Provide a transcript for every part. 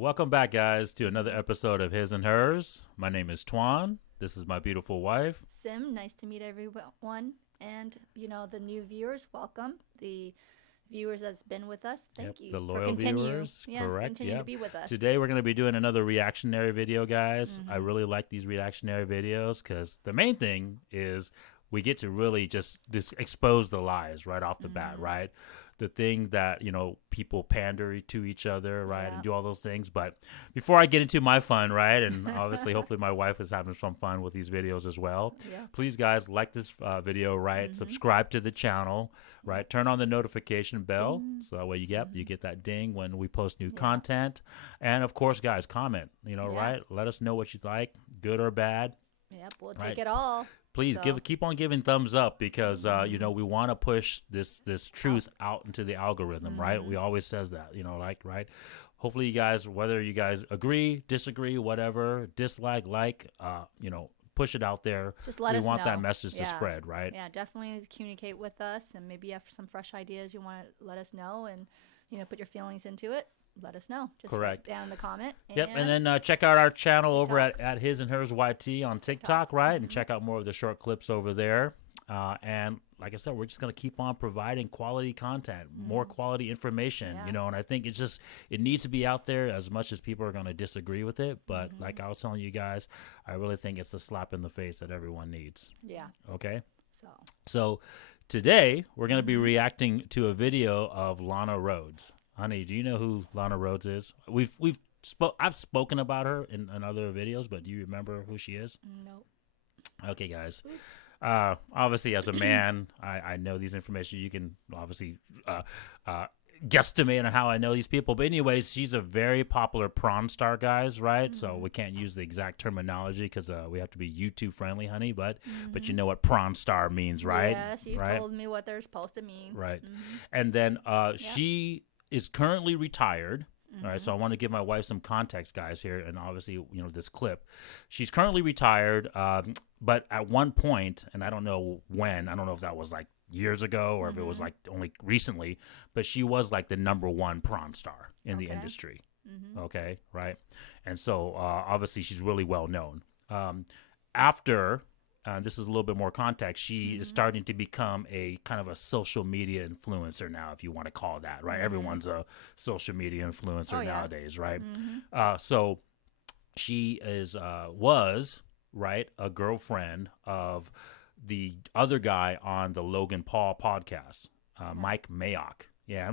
Welcome back, guys, to another episode of His and Hers. My name is Twan. This is my beautiful wife. Sim, nice to meet everyone. And, the new viewers, welcome. The viewers that's been with us, thank you. The loyal viewers, correct. Continue to be with us. Today we're going to be doing another reactionary video, guys. I really like these reactionary videos because the main thing is we get to really just expose the lies right off the bat, right? The thing that, people pander to each other, right, and do all those things. But before I get into my fun, right, and obviously hopefully my wife is having some fun with these videos as well, please, guys, like this video, right, subscribe to the channel, right, turn on the notification bell, so that way you get that ding when we post new content. And, of course, guys, comment, right, let us know what you like, good or bad. Yep, we'll take it all. Please keep on giving thumbs up because we want to push this truth out into the algorithm, right? We always says that, right? Hopefully you guys, whether you guys agree, disagree, whatever, dislike, push it out there. Just let us know. We want that message to spread, right? Yeah, definitely communicate with us, and maybe you have some fresh ideas you want to let us know, and put your feelings into it. Let us know. Just write down in the comment. And then check out our channel over at His&Hers YT on TikTok, right? And check out more of the short clips over there. And like I said, we're just going to keep on providing quality content, more quality information, and I think it needs to be out there as much as people are going to disagree with it. But like I was telling you guys, I really think it's the slap in the face that everyone needs. Yeah. Okay? So today we're going to be reacting to a video of Lana Rhoades. Honey, do you know who Lana Rhoades is? I've spoken about her in other videos, but do you remember who she is? Nope. Okay, guys. Obviously, as a man, I know these information. You can obviously guesstimate on how I know these people. But anyways, she's a very popular prawn star, guys, right? So we can't use the exact terminology because we have to be YouTube friendly, honey. But you know what prawn star means, right? Yes, you told me what they're supposed to mean. Right. And then she is currently retired. All right, so I want to give my wife some context, guys, here, and obviously, this clip. She's currently retired, but at one point, and I don't know when, I don't know if that was like years ago or if it was like only recently, but she was like the #1 prawn star in the industry. Okay, right? And so obviously she's really well known. After this is a little bit more context. She is starting to become a kind of a social media influencer now, if you want to call it that, right? Everyone's a social media influencer nowadays, right? So she was, right, a girlfriend of the other guy on the Logan Paul podcast, Mike Mayock. Yeah,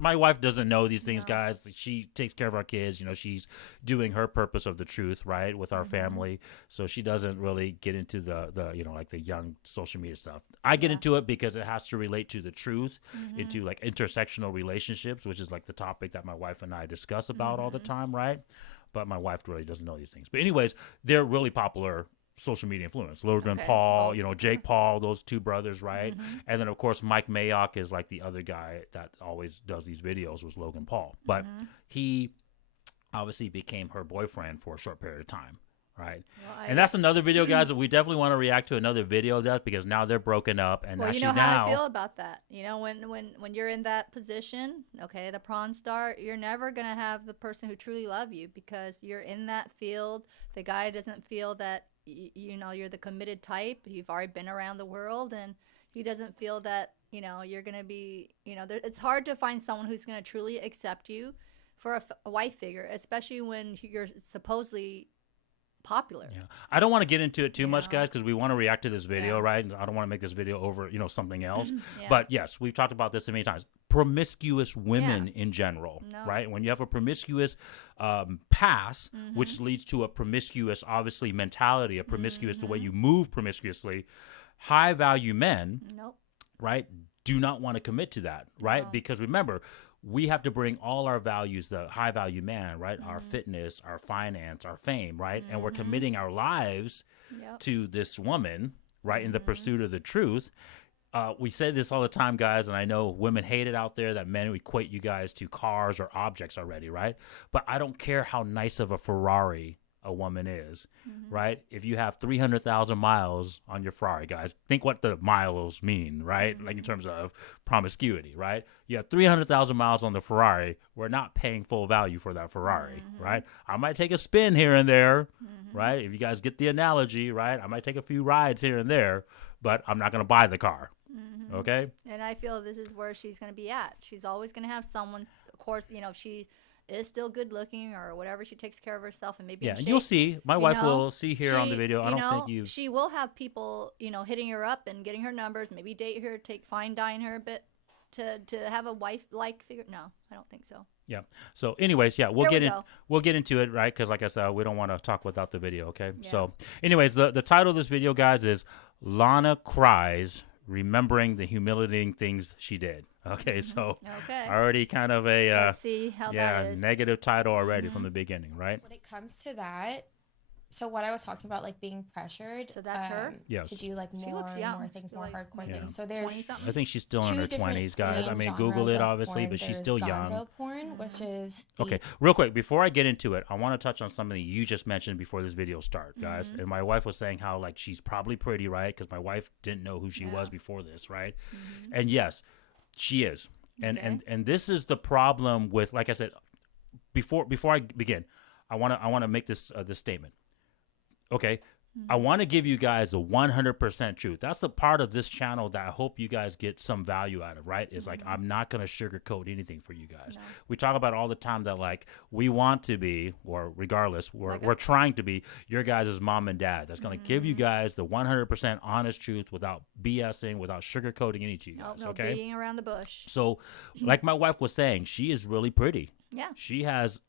my wife doesn't know these things, guys. She takes care of our kids. She's doing her purpose of the truth, right, with our family. So she doesn't really get into the like the young social media stuff. I get into it because it has to relate to the truth, into like intersectional relationships, which is like the topic that my wife and I discuss about all the time, right? But my wife really doesn't know these things. But anyways, they're really popular social media influence. Logan Paul, Jake Paul, those two brothers, right? And then, of course, Mike Mayock is like the other guy that always does these videos with Logan Paul. But he obviously became her boyfriend for a short period of time, right? Well, and that's another video, guys, that we definitely want to react to another video of that because now they're broken up. And well, you know how I feel about that. When you're in that position, okay, the prawn star, you're never going to have the person who truly love you because you're in that field. The guy doesn't feel that you're the committed type. You've already been around the world, and he doesn't feel that you're gonna be it's hard to find someone who's gonna truly accept you for a wife figure, especially when you're supposedly popular. I don't want to get into it too much, guys, because we want to react to this video, right? I don't want to make this video over something else. But yes, we've talked about this many times. Promiscuous women in general, right? When you have a promiscuous past, which leads to a promiscuous, obviously, mentality, a promiscuous, the way you move promiscuously, high value men, right, do not want to commit to that, right? Because remember, we have to bring all our values, the high value man, right? Our fitness, our finance, our fame, right? And we're committing our lives to this woman, right? In the pursuit of the truth. We say this all the time, guys, and I know women hate it out there that men equate you guys to cars or objects already, right? But I don't care how nice of a Ferrari a woman is, right? If you have 300,000 miles on your Ferrari, guys, think what the miles mean, right? Like in terms of promiscuity, right? You have 300,000 miles on the Ferrari. We're not paying full value for that Ferrari, right? I might take a spin here and there, right? If you guys get the analogy, right? I might take a few rides here and there, but I'm not going to buy the car. Okay. And I feel this is where she's going to be at. She's always going to have someone, of course, you know, if she is still good looking or whatever, she takes care of herself and maybe you'll see. My wife will see here on the video. I don't think you. She will have people, you know, hitting her up and getting her numbers, maybe date her, fine dine her a bit to have a wife like figure. No, I don't think so. Yeah. So, anyways, we'll get into it, right? Because, like I said, we don't want to talk without the video. Okay. Yeah. So, anyways, the title of this video, guys, is Lana Cries, Remembering the Humiliating Things She Did. Okay, so already kind of a let's see how that is. Negative title already from the beginning, right? When it comes to that, so what I was talking about, like being pressured, so that's her, to do like more things, more hardcore things. So there's, I think she's still in her 20s, guys. I mean, Google it obviously, but she's still young. Porn, which is okay. Real quick, before I get into it, I want to touch on something you just mentioned before this video starts, guys. And my wife was saying how like she's probably pretty, right? Because my wife didn't know who she was before this, right? And yes, she is. And this is the problem with, like I said, before I begin, I want to make this statement. Okay, I want to give you guys the 100% truth. That's the part of this channel that I hope you guys get some value out of, right? It's like, I'm not going to sugarcoat anything for you guys. No. We talk about all the time that like we want to be, or regardless, we're trying to be your guys' mom and dad. That's going to give you guys the 100% honest truth without BSing, without sugarcoating any of you guys, okay? Beating around the bush. So like my wife was saying, she is really pretty. Yeah. She has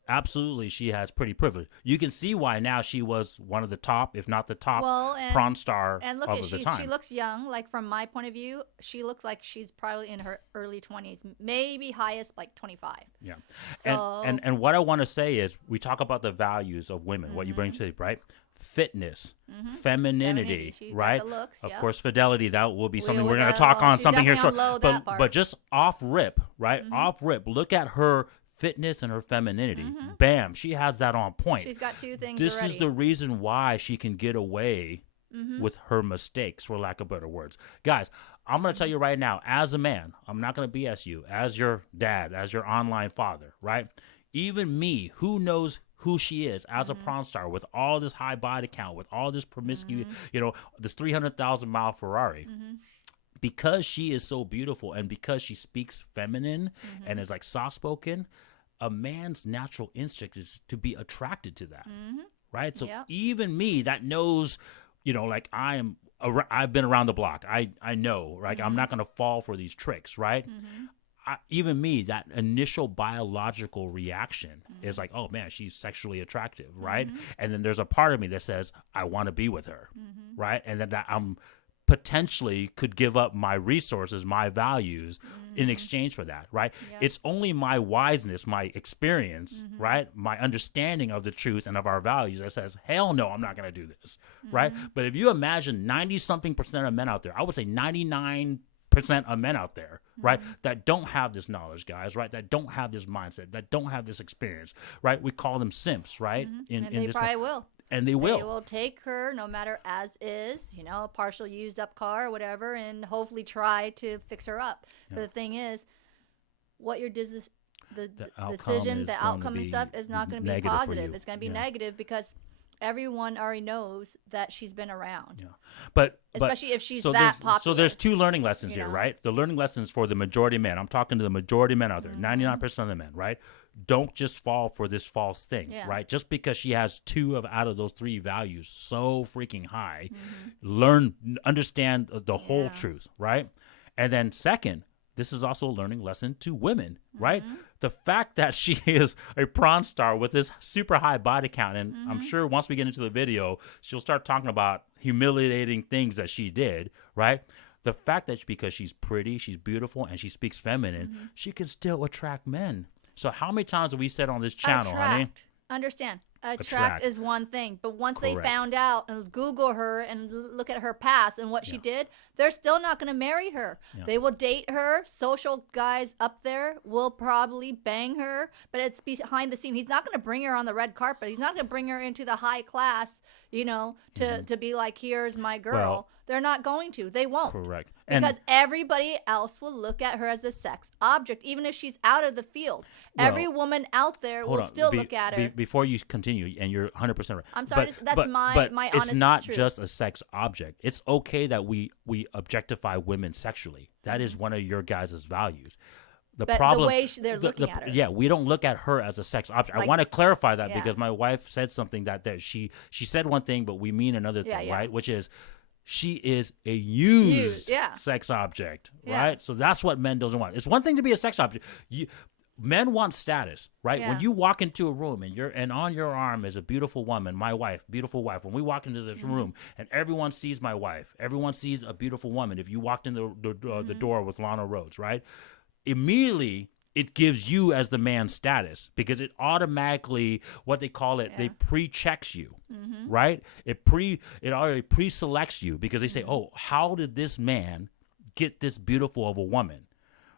pretty privilege. You can see why now she was one of the top, if not the top, prawn star of the time. She looks young. Like from my point of view, she looks like she's probably in her early 20s, maybe highest like 25. Yeah. So, and what I want to say is we talk about the values of women, what you bring to it, right? Fitness, femininity, right? Looks, of course, fidelity. That will be something we're going to talk on something here short. But just off rip, right? Off rip. Look at her fitness and her femininity. Bam, she has that on point. She's got two things This already. is the reason why she can get away with her mistakes, for lack of better words. Guys, I'm going to tell you right now, as a man, I'm not going to BS you, as your dad, as your online father, right? Even me, who knows who she is as a prawn star with all this high body count, with all this promiscuity, you know, this 300,000 mile Ferrari. Because she is so beautiful and because she speaks feminine and is like soft spoken, a man's natural instinct is to be attracted to that, right? So even me that knows, you know, like I've been around the block. I know, like I'm not going to fall for these tricks, right? Even me, that initial biological reaction is like, oh man, she's sexually attractive, right? And then there's a part of me that says, I want to be with her, right? And then that I'm potentially could give up my resources, my values in exchange for that, right? It's only my wiseness, my experience, right? My understanding of the truth and of our values that says, hell no, I'm not going to do this, right? But if you imagine 90-something% of men out there, I would say 99% of men out there, right, that don't have this knowledge, guys, right, that don't have this mindset, that don't have this experience, right? We call them simps, right? And they probably will. And they will. They will take her no matter as is, you know, a partial used up car or whatever, and hopefully try to fix her up. But the thing is, what your decision, the outcome and stuff is not going to be positive. It's going to be negative because everyone already knows that she's been around. Yeah. But especially if she's that popular. So there's two learning lessons here, right? The learning lessons for the majority of men. I'm talking to the majority of men out there, 99% of the men, right? Don't just fall for this false thing, right? Just because she has two out of those three values so freaking high, understand the whole truth, right? And then second, this is also a learning lesson to women, right? The fact that she is a prawn star with this super high body count, and I'm sure once we get into the video, she'll start talking about humiliating things that she did, right? The fact that because she's pretty, she's beautiful, and she speaks feminine, she can still attract men. So how many times have we said on this channel, honey? Understand. attract is one thing, but once they Correct. found out and Google her and look at her past and what she did, they're still not going to marry her. They will date her. Social guys up there will probably bang her, but it's behind the scene. He's not going to bring her on the red carpet. He's not going to bring her into the high class, you know, to be like, here's my girl. Well, they're not going to. They won't. Correct. Because everybody else will look at her as a sex object, even if she's out of the field. Every woman out there will still look at her. Before you continue, and you're 100% right. I'm sorry, that's my honest it's not truth. just a sex object. It's okay that we objectify women sexually. That is one of your guys' values. The way they're looking at her. Yeah, we don't look at her as a sex object. Like, I want to clarify that because my wife said something that she said one thing, but we mean another thing, right? Which is, she is a used sex object, right? So that's what men doesn't want. It's one thing to be a sex object. Men want status, right? When you walk into a room and on your arm is a beautiful woman, my wife, beautiful wife. When we walk into this room and everyone sees my wife, everyone sees a beautiful woman. If you walked in the door with Lana Rhoades, right? Immediately it gives you as the man status because it automatically, what they call it, they pre-checks you, right? It already pre-selects you because they say, oh, how did this man get this beautiful of a woman?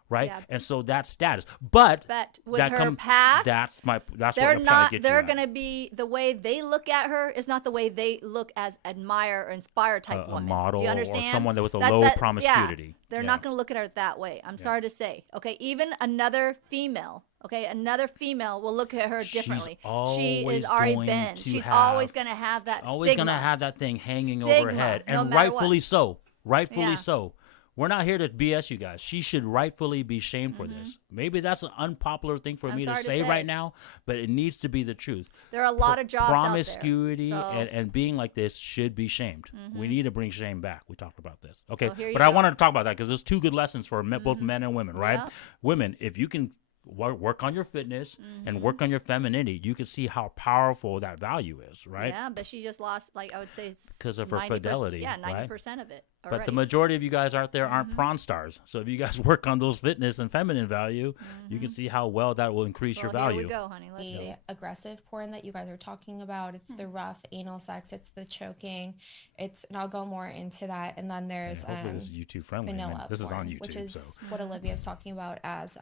Right, and so that's status, but with her past, that's what I'm trying to get you at. They're gonna be, the way they look at her is not the way they look as admire or inspire type woman. A model, do you understand? Or someone with a low promiscuity. They're not gonna look at her that way. I'm sorry to say. Okay, even another female will look at her differently. She is Ari Ben. She's always gonna have that. Always gonna have that thing hanging over her head, and rightfully so. Rightfully so. We're not here to BS you guys. She should rightfully be shamed for this. Maybe that's an unpopular thing for me to say right now, but it needs to be the truth. There are a lot of jobs promiscuity out there, and being like this should be shamed. We need to bring shame back. We talked about this. Okay, but I wanted to talk about that because there's two good lessons for both men and women, right? Yeah. Women, if you can work on your fitness and work on your femininity, you can see how powerful that value is, right? Yeah, but she just lost, like, I would say, because of her fidelity. Yeah, 90% right? of it already. But the majority of you guys out there aren't prawn stars. So if you guys work on those fitness and feminine value, you can see how well that will increase your value. Here we go, honey. Let's see. Aggressive porn that you guys are talking about, it's the rough anal sex, it's the choking, and I'll go more into that. And then there's hopefully this is YouTube friendly. vanilla This porn, is on YouTube, which is so. what Olivia's talking about as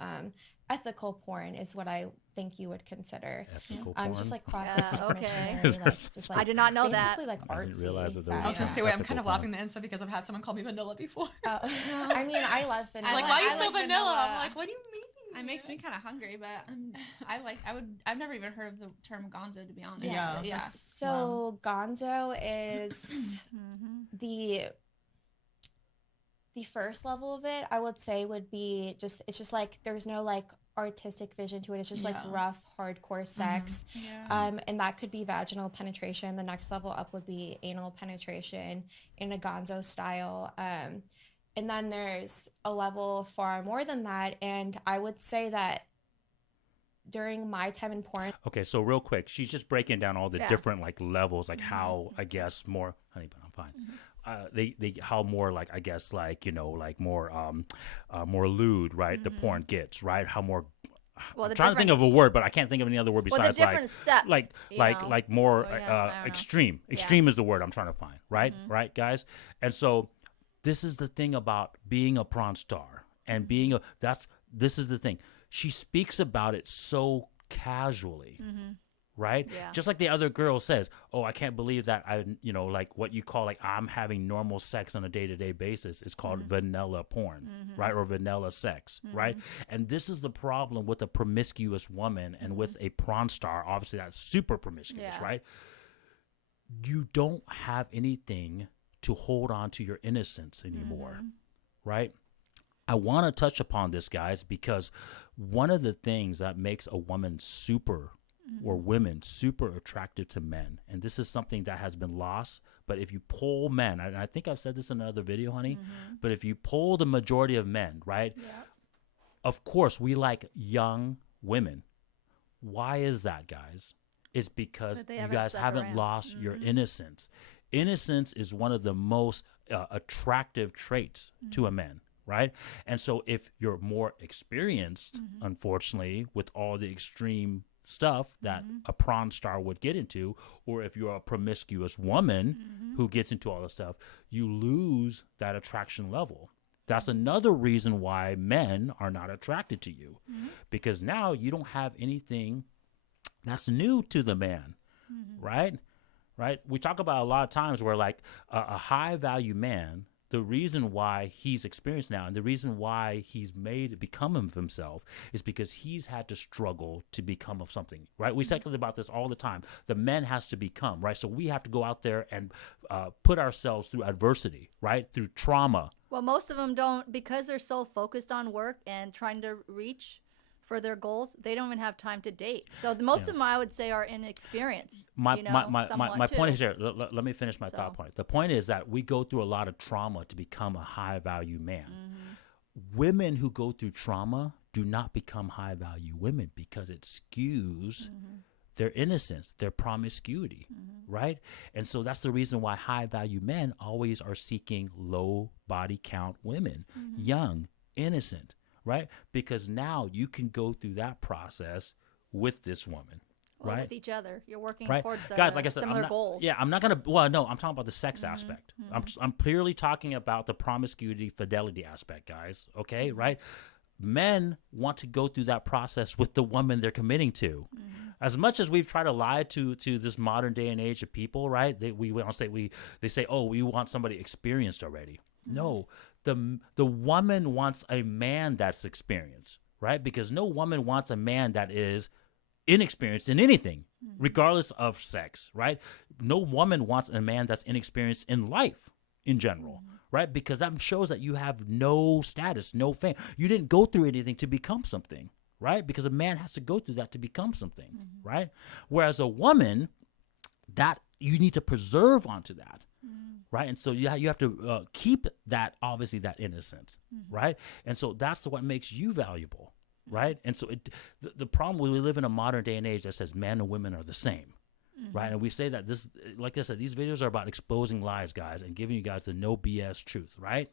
ethical porn is what I think you would consider. Ethical porn? Just like classic okay. just like, I did not know that. Basically like artsy. I didn't realize that there I was gonna say, wait, I'm kind of porn. laughing at the inside because I've had someone call me vanilla before. I mean, I love vanilla. Like, why are you still like vanilla? vanilla. I'm like, what do you mean? It makes me kind of hungry, but I've never even heard of the term gonzo, to be honest. Yeah. But yeah. So gonzo is the first level of it, I would say, would be it's just like there's no like artistic vision to it. It's just like rough, hardcore sex. And that could be vaginal penetration. The next level up would be anal penetration in a gonzo style. And then there's a level far more than that. And I would say that during my time in porn. Okay, so real quick, she's just breaking down all the different like levels, like how I guess more, honey, but I'm fine. They how more like I guess like like more lewd, right? The porn gets, right? How more. Well, I'm trying to think of a word, but I can't think of any other word besides the different steps, like more extreme. Extreme is the word I'm trying to find, right? Right, guys. And so this is the thing about being a porn star and being this is the thing. She speaks about it so casually. Right? Yeah. Just like the other girl says, oh, I can't believe that like what you call like I'm having normal sex on a day-to-day basis is called vanilla porn, right? Or vanilla sex, right? And this is the problem with a promiscuous woman and with a porn star, obviously that's super promiscuous, right? You don't have anything to hold on to your innocence anymore, right? I want to touch upon this, guys, because one of the things that makes a woman or women super attractive to men, and this is something that has been lost, but if you poll men, and I think I've said this in another video, honey, but if you poll the majority of men, right, of course we like young women. Why is that, guys? It's because you guys haven't lost your innocence. Innocence is one of the most attractive traits to a man. Right? And so if you're more experienced, unfortunately, with all the extreme stuff that a prawn star would get into, or if you're a promiscuous woman who gets into all this stuff, you lose that attraction level. That's another reason why men are not attracted to you, because now you don't have anything that's new to the man, right? Right? We talk about a lot of times where like a high value man, the reason why he's experienced now and the reason why he's become of himself is because he's had to struggle to become of something, right? We say about this all the time. The man has to become, right? So we have to go out there and put ourselves through adversity, right? Through trauma. Well, most of them don't, because they're so focused on work and trying to reach for their goals, they don't even have time to date. So most of them, I would say, are inexperienced. My point is here. Let me finish my thought point. The point is that we go through a lot of trauma to become a high value man. Women who go through trauma do not become high value women because it skews their innocence, their promiscuity, right? And so that's the reason why high value men always are seeking low body count women, young, innocent, right? Because now you can go through that process with this woman, right? With each other. You're working towards guys, like I said, similar goals. Yeah, I'm not going to, well, no, I'm talking about the sex aspect. I'm purely talking about the promiscuity, fidelity aspect, guys, okay, right? Men want to go through that process with the woman they're committing to. As much as we've tried to lie to this modern day and age of people, right? They say, oh, we want somebody experienced already. No, the woman wants a man that's experienced, right? Because no woman wants a man that is inexperienced in anything, regardless of sex, right? No woman wants a man that's inexperienced in life in general, right? Because that shows that you have no status, no fame. You didn't go through anything to become something, right? Because a man has to go through that to become something, right? Whereas a woman, that you need to preserve onto that. Right. And so you have to keep that, obviously, that innocence. Right. And so that's what makes you valuable. Right. And so the problem, we live in a modern day and age that says men and women are the same. Right. And we say that this, like I said, these videos are about exposing lies, guys, and giving you guys the no BS truth. Right.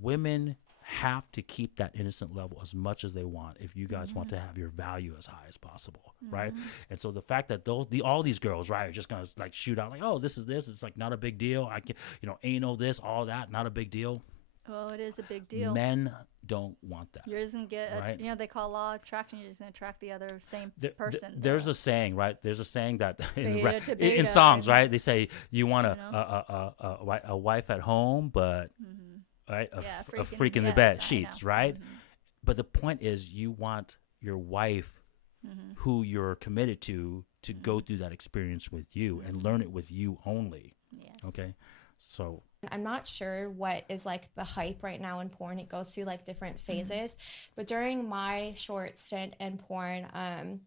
Women have to keep that innocent level as much as they want if you guys want to have your value as high as possible, right? And so the fact that all these girls, right, are just gonna like shoot out like, oh, this is this, it's like not a big deal. I can, anal this, all that, not a big deal. Well, it is a big deal. Men don't want that. Yours doesn't get, right? They call law of attraction. You're just gonna attract the other same person. There's a saying, right? There's a saying that in songs, right? They say you want a wife at home, but right, a freak in the bed sheets, right? But the point is, you want your wife, who you're committed to go through that experience with you and learn it with you only. Yes. Okay, so I'm not sure what is like the hype right now in porn. It goes through like different phases, but during my short stint in porn,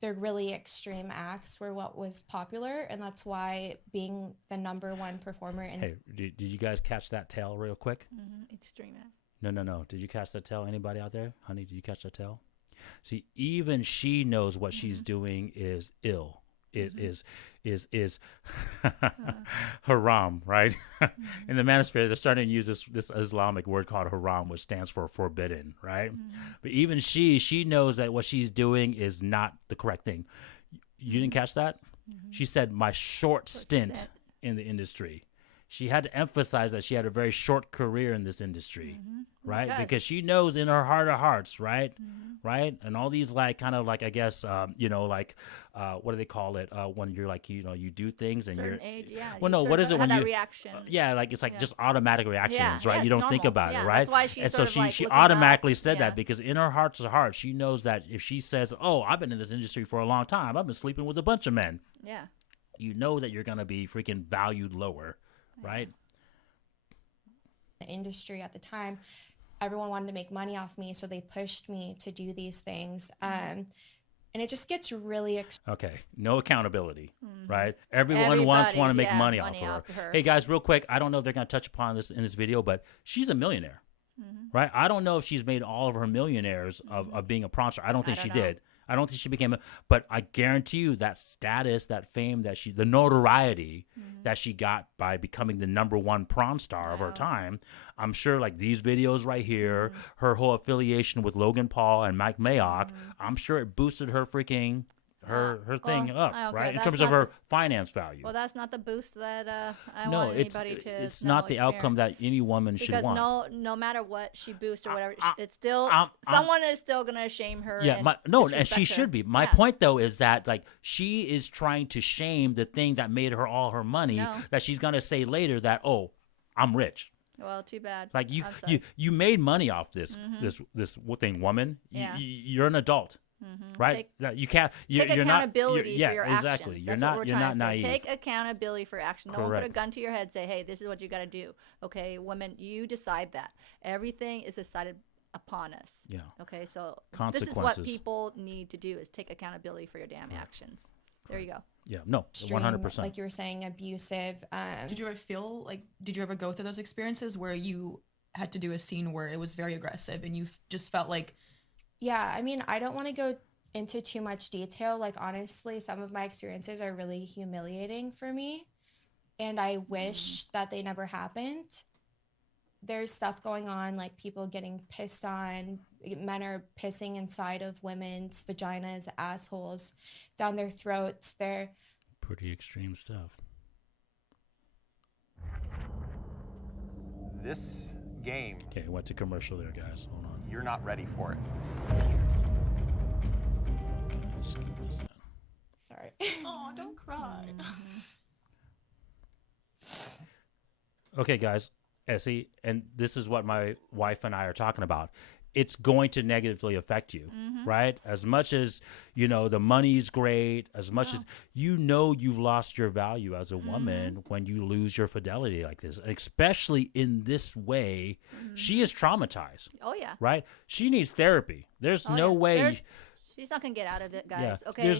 the really extreme acts were what was popular, and that's why being the #1 performer in... Hey, did you guys catch that tail real quick? Extreme act. No. Did you catch that tail? Anybody out there? Honey, did you catch that tail? See, even she knows what she's doing is ill. It is haram, right? In the manosphere, they're starting to use this Islamic word called haram, which stands for forbidden, right? But even she knows that what she's doing is not the correct thing. You didn't catch that? She said, my short stint in the industry. She had to emphasize that she had a very short career in this industry, right? Because she knows in her heart of hearts, right? Right? And all these like kind of like, I guess, what do they call it? When you're like, you do things and certain you're... age, yeah. Well, no, what is it when you... reaction. Yeah, like it's like just automatic reactions, right? You don't normal. think about it, right? That's why she's and so she automatically said that because in her heart's heart, she knows that if she says, oh, I've been in this industry for a long time. I've been sleeping with a bunch of men. Yeah. You know that you're going to be freaking valued lower. Right? The industry at the time, everyone wanted to make money off me, so they pushed me to do these things. And it just gets really... Okay, no accountability, right? Everybody want to make money off of her. Hey, guys, real quick, I don't know if they're going to touch upon this in this video, but she's a millionaire, right? I don't know if she's made all of her millionaires of being a prawn star. I don't think she did. I don't think she became but I guarantee you that status, that fame, the notoriety that she got by becoming the #1 prawn star of her time, I'm sure like these videos right here, her whole affiliation with Logan Paul and Mike Mayock, I'm sure it boosted her freaking her thing up, right? In terms of her finance value. Well, that's not the boost that I want anybody to it's not the outcome that any woman should want. Because no matter what she boosts or whatever, it's still someone is still gonna shame her. Yeah, and she should be. My point though is that like she is trying to shame the thing that made her all her money. That she's gonna say later that I'm rich. Well, too bad. Like you made money off this thing, woman. Yeah. You're an adult. Right, you can't. Take accountability for your exactly. actions. You're not naive. Take accountability for your action. Don't put a gun to your head. Say, hey, this is what you got to do. Okay, women, you decide that. Everything is decided upon us. Yeah. Okay, so this is what people need to do: is take accountability for your damn actions. There you go. Yeah. No. 100%. Like you were saying, abusive. Did you ever feel like? Did you ever go through those experiences where you had to do a scene where it was very aggressive and you just felt like? Yeah, I mean, I don't want to go into too much detail. Like, honestly, some of my experiences are really humiliating for me, and I wish that they never happened. There's stuff going on, like people getting pissed on. Men are pissing inside of women's vaginas, assholes, down their throats. They're pretty extreme stuff. This game. Okay, went to commercial there, guys. Hold on. You're not ready for it. Okay, skip this then. Sorry. Oh, don't cry. Okay, guys. See, and this is what my wife and I are talking about. It's going to negatively affect you, right? As much as, the money's great, as much as, you've lost your value as a woman when you lose your fidelity like this, especially in this way. She is traumatized. Oh, yeah. Right? She needs therapy. There's no way. She's not going to get out of it, guys. Yeah, okay.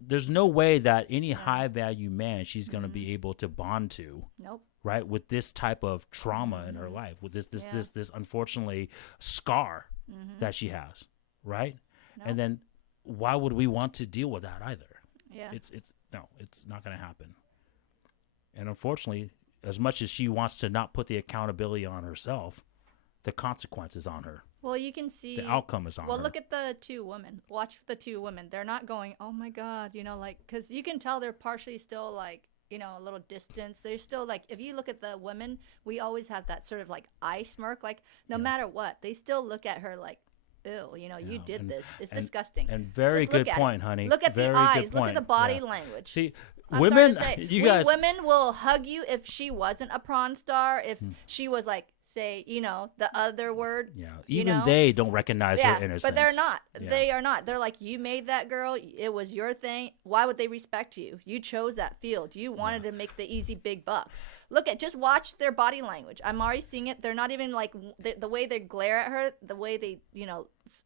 There's no way that any high value man she's going to be able to bond to. Nope. Right, with this type of trauma in her life, with this unfortunately scar that she has, right? No. And then why would we want to deal with that either? Yeah, it's not going to happen. And unfortunately, as much as she wants to not put the accountability on herself, the consequences on her. Well, you can see the outcome is on her. Well, look at the two women. Watch the two women. They're not going, oh my God, because you can tell they're partially still like. A little distance. They're still like, if you look at the women, we always have that sort of like eye smirk, like no matter what, they still look at her like, ew, you did this. It's disgusting. And very good point, honey. Look at very the eyes. Look at the body language. See, women, guys. Women will hug you if she wasn't a prawn star, if she was like, say, the other word. Yeah, even they don't recognize her innocence. But they're not. Yeah. They are not. They're like, you made that girl. It was your thing. Why would they respect you? You chose that field. You wanted to make the easy big bucks. Just watch their body language. I'm already seeing it. They're not even like the way they glare at her, the way they,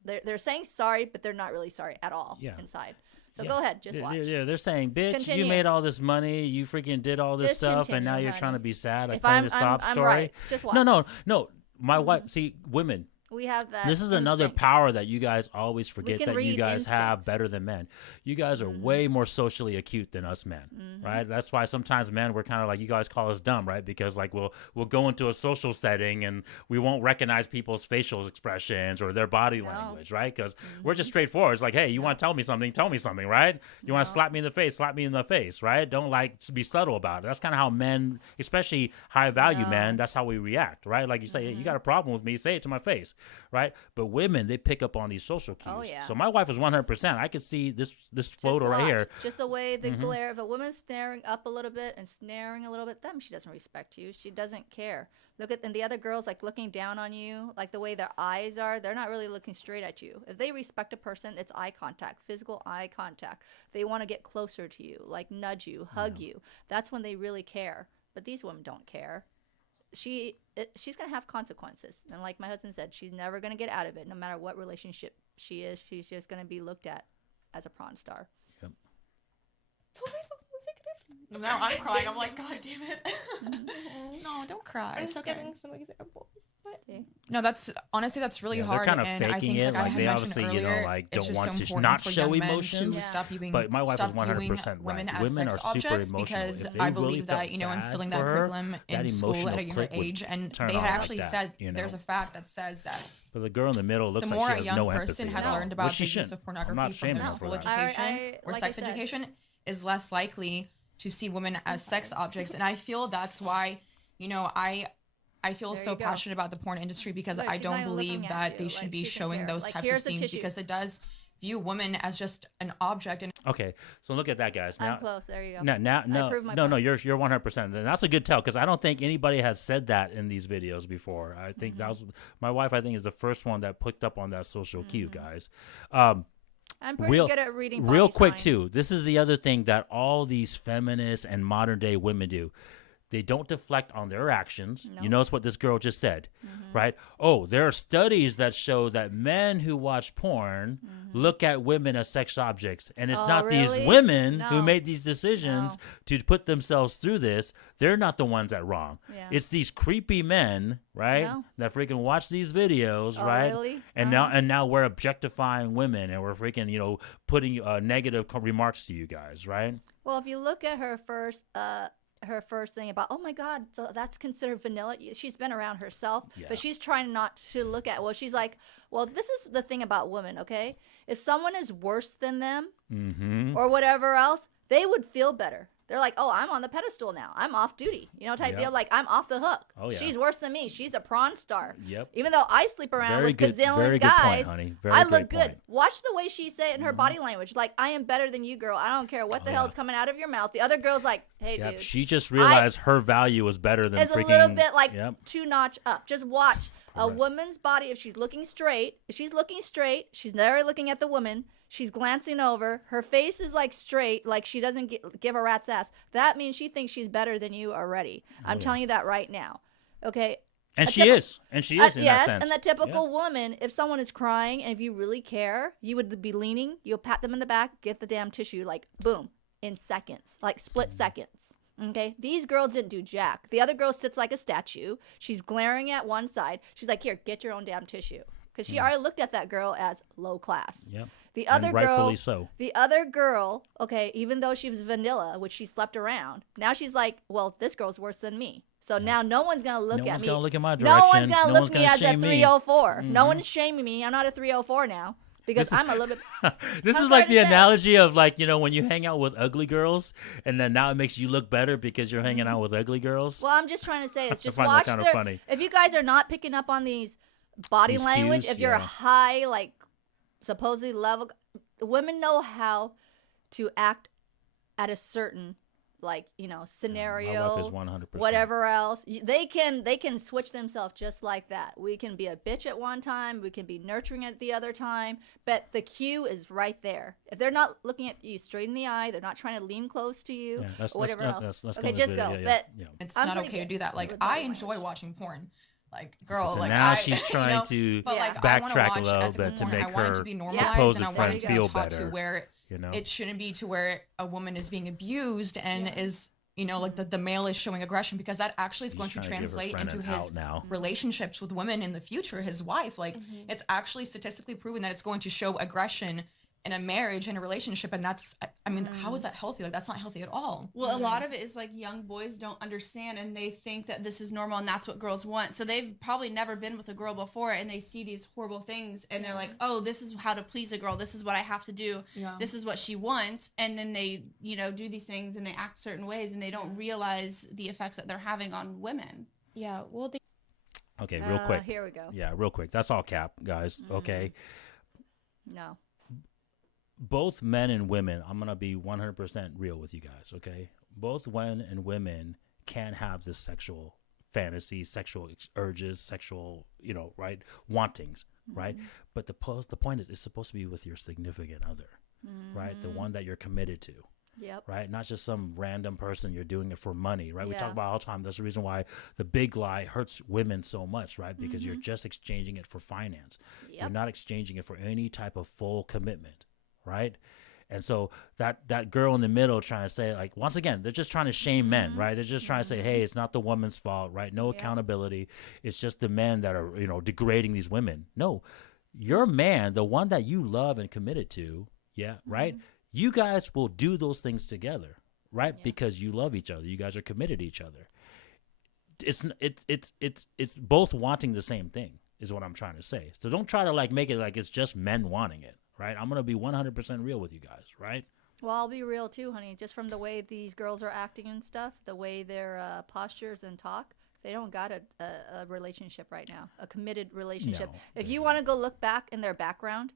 they're saying sorry, but they're not really sorry at all inside. So go ahead, just watch. Yeah, they're saying, bitch, Continue. You made all this money, you freaking did all this stuff, and now you're trying to be sad. If I'm the sob I'm story. Right. Just watch. No. My wife, see, women. We have that. This is another power that you guys always forget that you guys instincts. have better than men. You guys are way more socially acute than us men, right? That's why sometimes men, we're kind of like, you guys call us dumb, right? Because like we'll go into a social setting and we won't recognize people's facial expressions or their body language, right? Because we're just straightforward. It's like, hey, you want to tell me something, right? You want to slap me in the face, right? Don't like be subtle about it. That's kind of how men, especially high value men, that's how we react, right? Like you say, hey, you got a problem with me, say it to my face. Right, but women, they pick up on these social cues. Oh, yeah. So my wife is 100%. I could see this photo right here. Just the way the glare of a woman staring up a little bit and snaring a little bit. She doesn't respect you. She doesn't care. And the other girls like looking down on you, like the way their eyes are. They're not really looking straight at you. If they respect a person, it's eye contact, physical eye contact. They want to get closer to you, like nudge you, hug you. That's when they really care. But these women don't care. She's going to have consequences. And like my husband said, she's never going to get out of it. No matter what relationship she is, she's just going to be looked at as a prawn star. Yep. Tell me something Now I'm crying. I'm like, God damn it. No, don't cry. I'm It's just okay. giving some examples. But No, that's honestly really They're hard. kind of And I faking think, it. like I Like had they mentioned obviously, earlier, like it's don't just want so to important not for show young men emotions. to stop viewing, But my wife was stop 100% viewing right. women as Women sex are super objects emotional. because If they I really believe felt that, you know, sad instilling for that her, curriculum that in school emotional at a younger click would age, and turn they on had like actually that, said you know? there's a fact that says that But the girl in the middle looks the like more she a has young no person empathy. had No, learned which about she the use shouldn't. of I'm pornography not from shaming their her school for that. education or like sex I said. education is less likely to see women as sex objects. And I feel that's why, you know, I feel There so you go. passionate about the porn industry because Look, I she's not don't even believe looking at that you. they should Like, be she doesn't showing care. those Like, types of here's the scenes tissue. because it does view women as just an object. And Okay, so look at that, guys. Now, I'm close. There you go. no, proved my no, point. you're 100%, and that's a good tell because I don't think anybody has said that in these videos before. I think that was my wife. I think is the first one that picked up on that social cue, guys. I'm pretty good at reading body Real quick signs. too. This is the other thing that all these feminists and modern day women do. They don't deflect on their actions. No. You notice what this girl just said, right? Oh, there are studies that show that men who watch porn look at women as sex objects. And it's Oh, not really? these women who No. made these decisions to put themselves through this. They're not the ones that wrong. Yeah. It's these creepy men, right? No. That freaking watch these videos, Oh, right? really? And now we're objectifying women and we're freaking, putting negative remarks to you guys, right? Well, if you look at her first thing about, oh my God, so that's considered vanilla. She's been around herself, Yeah. but she's trying not to look at. Well, she's like, well, this is the thing about women, okay? If someone is worse than them or whatever else, they would feel better. They're like, oh, I'm on the pedestal now. I'm off duty, type Yep. deal. Like, I'm off the hook. Oh, yeah. She's worse than me. She's a prawn star. Yep. Even though I sleep around Very with good- gazillion very good point, guys, honey. Very I great look good. point. Watch the way she say it in her body language. Like, I am better than you, girl. I don't care what the hell is coming out of your mouth. The other girl's like, hey, Yep. dude. She just realized her value was better than Is freaking. a little bit like Yep. 2 notch up. Just watch a Correct. woman's body. If she's looking straight, she's never looking at the woman. She's glancing over. Her face is like straight, like she doesn't give a rat's ass. That means she thinks she's better than you already. I'm telling you that right now. Okay. And A she typical- is. And she is in yes, that sense. and the typical woman, if someone is crying and if you really care, you would be leaning, you'll pat them in the back, get the damn tissue, like boom, in seconds, like split seconds. Okay, these girls didn't do jack. The other girl sits like a statue. She's glaring at one side. She's like, here, get your own damn tissue. Because she already looked at that girl as low class. Yep. The other And girl, rightfully so. The other girl, okay, even though she was vanilla, which she slept around, now she's like, well, this girl's worse than me. So now no one's gonna look No at one's me. gonna look in my No one's direction. gonna No look one's me gonna as a shame me. 304. No one's shaming me. I'm not a 304 now because I'm a little bit. This I'm is sorry like to the say. analogy of like, when you hang out with ugly girls and then now it makes you look better because you're hanging out with ugly girls. Well, I'm just trying to say, it's just find that watch kinda their. funny. If you guys are not picking up on these body These language, cues, if you're yeah. a high, like supposedly level, women know how to act at a certain, like scenario. My wife is 100%. Whatever else, they can switch themselves just like that. We can be a bitch at one time, we can be nurturing at the other time, but the cue is right there. If they're not looking at you straight in the eye, they're not trying to lean close to you, Yeah, or whatever else. let's Okay, go just this go. video, But yeah. it's I'm not pretty okay to good do that. Like, with body I enjoy language. watching porn. Like, girl, So like now I, she's trying to but, Yeah. like, I wanna backtrack a watch little ethical bit to porn. make I want it her to be normalized, supposed and I want friends it to be feel taught better. to where it shouldn't be to where a woman is being abused and is like the male is showing aggression, because that actually is She's going to trying give her translate friend into an his out now. relationships with women in the future, his wife. Like, it's actually statistically proven that it's going to show aggression in a marriage and a relationship, and that's, I mean, how is that healthy? Like, that's not healthy at all. Well, a lot of it is like young boys don't understand and they think that this is normal and that's what girls want. So they've probably never been with a girl before and they see these horrible things and they're like, oh, this is how to please a girl. This is what I have to do. Yeah. This is what she wants. And then they, do these things and they act certain ways and they don't realize the effects that they're having on women. Yeah, well, Okay, real quick. Here we go. Yeah, real quick. That's all cap, guys. Okay. No. Both men and women, I'm going to be 100% real with you guys, okay? Both men and women can have this sexual fantasy, sexual urges, sexual, right? Wantings, right? But the point is, it's supposed to be with your significant other, right? The one that you're committed to. Yep. Right? Not just some random person you're doing it for money, right? We Yeah. talk about all the time. That's the reason why the big lie hurts women so much, right? Because you're just exchanging it for finance. Yep. You're not exchanging it for any type of full commitment, right? And so that girl in the middle trying to say, like, once again, they're just trying to shame men, right? They're just trying to say, hey, it's not the woman's fault, right? No accountability. It's just the men that are, degrading these women. No, your man, the one that you love and committed to, right? You guys will do those things together, right? Because you love each other. You guys are committed to each other. It's both wanting the same thing is what I'm trying to say. So don't try to like make it like it's just men wanting it, right? I'm going to be 100% real with you guys, right? Well, I'll be real too, honey. Just from the way these girls are acting and stuff, the way their postures and talk, they don't got a relationship right now, a committed relationship. No, if you want to go look back in their background,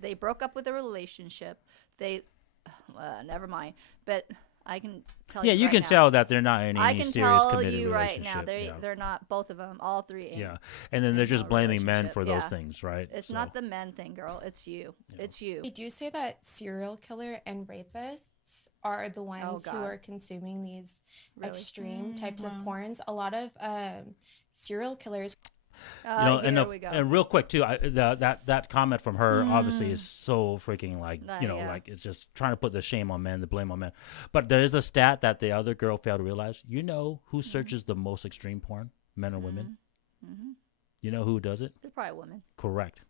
they broke up with a relationship. Never mind. But I can tell you. Yeah, you right can now, tell that they're not in I any can serious tell committed you right relationship. now, they're not, both of them, all three. Yeah, and then they're just blaming men for those things, right? It's not the men thing, girl. It's you. Yeah. It's you. They do say that serial killer and rapists are the ones who are consuming these extreme types of porns. A lot of serial killers. And real quick too, that comment from her obviously is so freaking like like it's just trying to put the shame on men, the blame on men. But there is a stat that the other girl failed to realize. You know who searches the most extreme porn, men or women? You know who does it? They're probably women. Correct.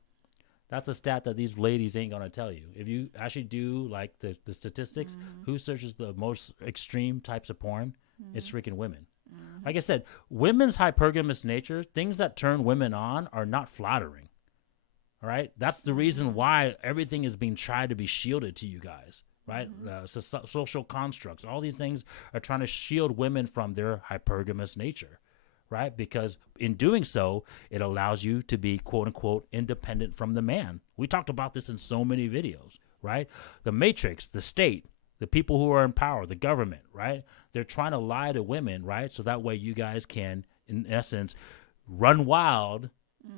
That's a stat that these ladies ain't gonna tell you. If you actually do like the statistics, who searches the most extreme types of porn? It's freaking women. Like I said, women's hypergamous nature, things that turn women on are not flattering. All right? That's the reason why everything is being tried to be shielded to you guys, right? Social constructs, all these things are trying to shield women from their hypergamous nature, right? Because in doing so, it allows you to be, quote unquote, independent from the man. We talked about this in so many videos, right? The Matrix, the state, the people who are in power, the government, right? They're trying to lie to women, right? So that way you guys can, in essence, run wild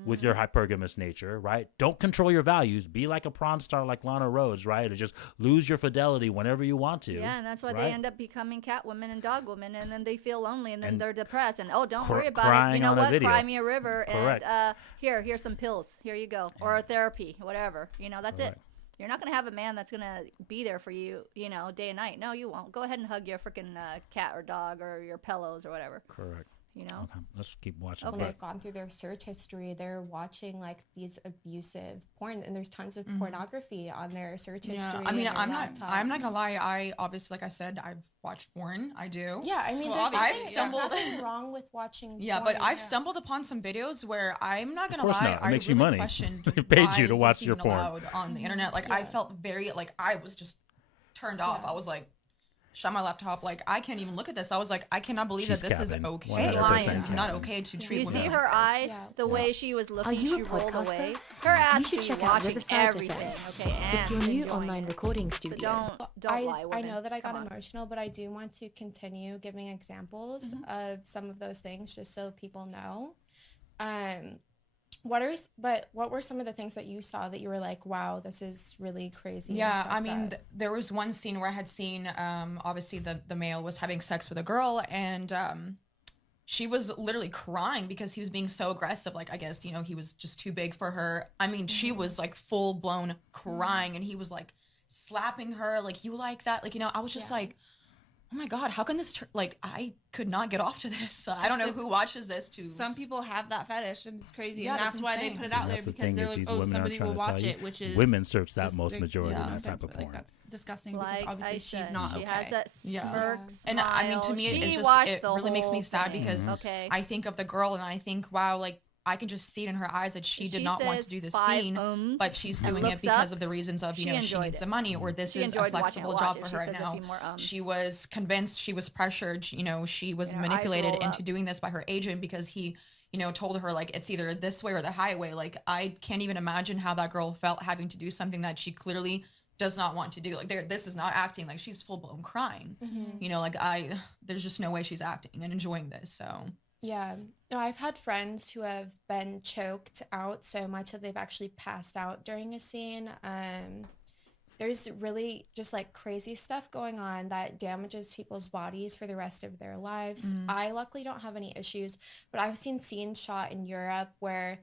with your hypergamous nature, right? Don't control your values. Be like a prawn star like Lana Rhoades, right? Or just lose your fidelity whenever you want to. Yeah, and that's why they end up becoming cat women and dog women, and then they feel lonely, and then they're depressed. And, don't worry about it. You know what? Cry me a river. Correct. And here's some pills. Here you go. Or a therapy, whatever. That's it. You're not going to have a man that's going to be there for you, day and night. No, you won't. Go ahead and hug your freaking cat or dog or your pillows or whatever. Correct. Okay, let's keep watching. Okay. They've gone through their search history. They're watching like these abusive porn, and there's tons of pornography on their search history. I mean, I'm not gonna lie. I obviously, like I said, I've watched porn. I do. Yeah, I mean, there's nothing wrong with watching. Yeah, porn. but I've stumbled upon some videos where I'm not gonna lie. Not. It makes you money. They paid you to watch your porn on the internet. Like I felt very I was just turned off. I was like, shut my laptop. Like, I can't even look at this. I was like, I cannot believe that this is okay. It's not okay to treat You women. see her eyes, the way she was looking, she rolled away. Her ass be watching everything, okay? And it's your new online recording studio. So don't lie, women. I know that I got emotional, but I do want to continue giving examples of some of those things just so people know. What were some of the things that you saw that you were like, wow, this is really crazy? Yeah, I mean, there was one scene where I had seen, obviously the male was having sex with a girl, and she was literally crying because he was being so aggressive. Like, I guess, he was just too big for her. I mean, she was like full blown crying, and he was like slapping her, like, you like that? Like, I was just like, oh my God, how can this I could not get off to this. I don't know who watches this too. Some people have that fetish, and it's crazy. Yeah, and that's why they put it out there, because they're like, somebody will watch it, which is... Women search that most majority of that type of porn. That's disgusting, because obviously she's not okay. She has that smirk, smile. And I mean, to me, it really makes me sad, because I think of the girl, and I think, wow, I can just see it in her eyes that she did not want to do this scene, but she's doing it because of the reasons of, she needs the money, or this is a flexible job for her now. She was convinced, she was pressured, she was manipulated into doing this by her agent, because he, told her, it's either this way or the highway. I can't even imagine how that girl felt having to do something that she clearly does not want to do. This is not acting. She's full blown crying. There's just no way she's acting and enjoying this. So. Yeah. No, I've had friends who have been choked out so much that they've actually passed out during a scene. There's really just crazy stuff going on that damages people's bodies for the rest of their lives. I luckily don't have any issues, but I've seen scenes shot in Europe where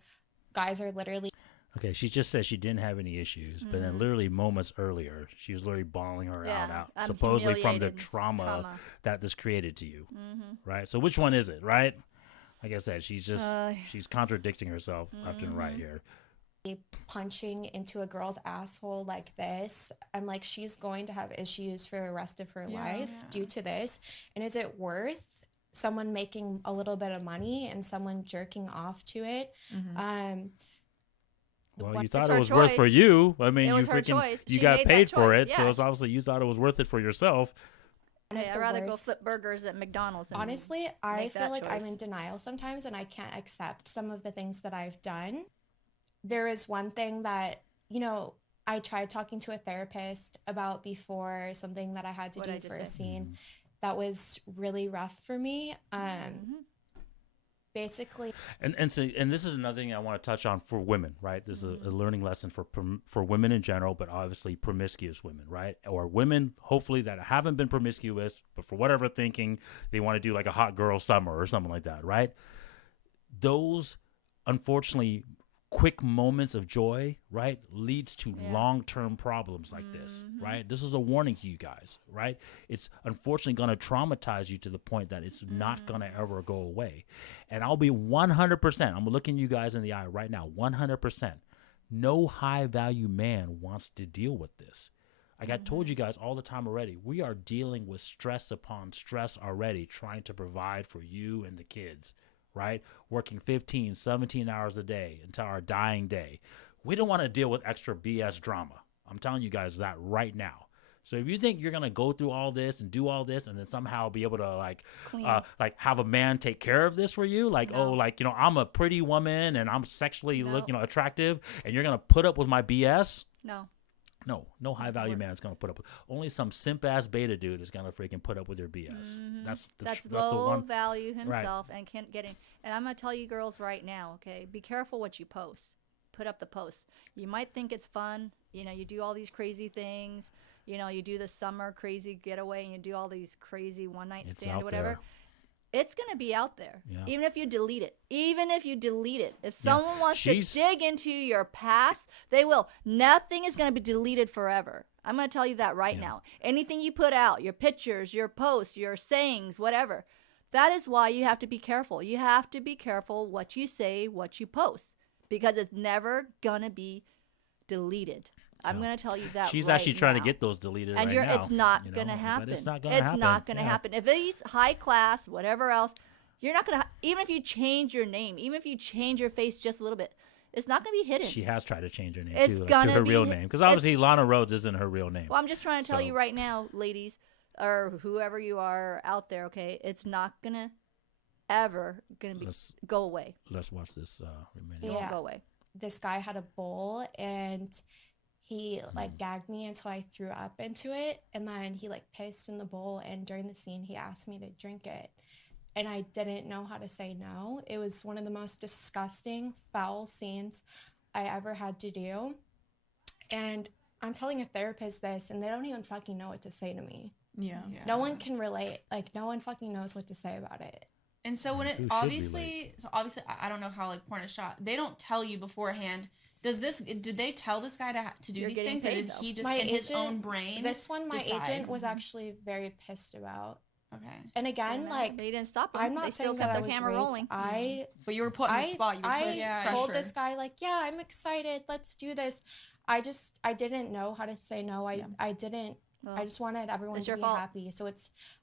guys are literally... Okay, she just said she didn't have any issues, but then literally moments earlier, she was literally bawling her out, supposedly from the trauma that this created to you, right? So which one is it, right? Like I said, she's contradicting herself left and right here. Punching into a girl's asshole like this, I'm like, she's going to have issues for the rest of her life due to this. And is it worth someone making a little bit of money and someone jerking off to it? Well, you thought it was worth for you. I mean, you got paid for it, so it's obviously you thought it was worth it for yourself. I'd rather go flip burgers at McDonald's. Honestly, I feel like I'm in denial sometimes, and I can't accept some of the things that I've done. There is one thing that, I tried talking to a therapist about before, something that I had to do for a scene that was really rough for me. Basically, and this is another thing I want to touch on for women, right? This is a learning lesson for women in general, but obviously promiscuous women, right? Or women, hopefully, that haven't been promiscuous, but for whatever thinking they want to do like a hot girl summer or something like that, right? Those, unfortunately, quick moments of joy, right, leads to long-term problems like this, right? This is a warning to you guys, right? It's unfortunately going to traumatize you to the point that it's not going to ever go away. And I'll be 100%, I'm looking you guys in the eye right now, 100%. No high-value man wants to deal with this. Like I told you guys all the time already, we are dealing with stress upon stress already, trying to provide for you and the kids, right? Working 15, 17 hours a day until our dying day. We don't want to deal with extra BS drama. I'm telling you guys that right now. So if you think you're going to go through all this and do all this and then somehow be able to like have a man take care of this for you, like, I'm a pretty woman and I'm sexually attractive and you're going to put up with my BS? No high value man is going to put up with. Only some simp ass beta dude is going to freaking put up with your BS. That's low the one. value himself and can't get in. And I'm going to tell you girls right now, okay, be careful what you post. Put up the posts. You might think it's fun. You do all these crazy things. You do the summer crazy getaway and you do all these crazy one night stand or whatever. There. It's going to be out there, even if you delete it. If someone wants to dig into your past, they will. Nothing is going to be deleted forever. I'm going to tell you that right now. Anything you put out, your pictures, your posts, your sayings, whatever, that is why you have to be careful. You have to be careful what you say, what you post, because it's never going to be deleted. I'm going to tell you that she's actually trying to get those deleted and right now. It's not going to happen. But it's not going to happen. It's not going to happen. If he's high class, whatever else, you're not going to, even if you change your name, even if you change your face just a little bit, it's not going to be hidden. She has tried to change her name too, to her real name. Because obviously Lana Rhoades isn't her real name. Well, I'm just trying to tell you right now, ladies, or whoever you are out there, okay, it's not going to ever go away. Let's watch this. It won't go away. This guy had a bowl and he gagged me until I threw up into it, and then he pissed in the bowl, and during the scene he asked me to drink it, and I didn't know how to say no. It was one of the most disgusting, foul scenes I ever had to do, and I'm telling a therapist this, and they don't even fucking know what to say to me. No one can relate. No one fucking knows what to say about it. And so when it obviously I don't know how porn is shot. They don't tell you beforehand. Did they tell this guy to do these things, or did he just in his own brain? This one, my agent was actually very pissed about. Okay. And again, they didn't stop him. I'm not saying that I was raped. Rolling. But you were put in the spot. I told this guy I'm excited. Let's do this. I didn't know how to say no. I didn't. Well, I just wanted everyone to be happy. So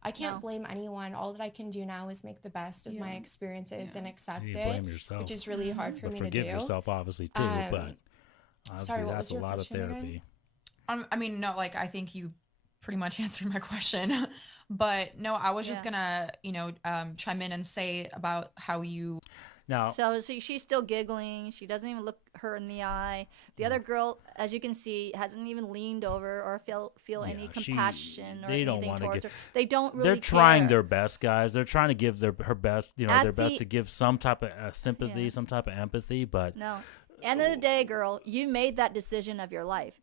I can't blame anyone. All that I can do now is make the best of my experiences and accept it, which is really hard for me to do. Forgive yourself, obviously, too, but obviously that's a lot of therapy. I think you pretty much answered my question. But no, I was just gonna, chime in and say about how you. Now, so she's still giggling. She doesn't even look her in the eye. The other girl, as you can see, hasn't even leaned over or feel any compassion or anything towards her. They don't really They're trying their best, guys. They're trying to give her best, their best to give some type of sympathy, some type of empathy, but... No. End of the day, girl, you made that decision of your life.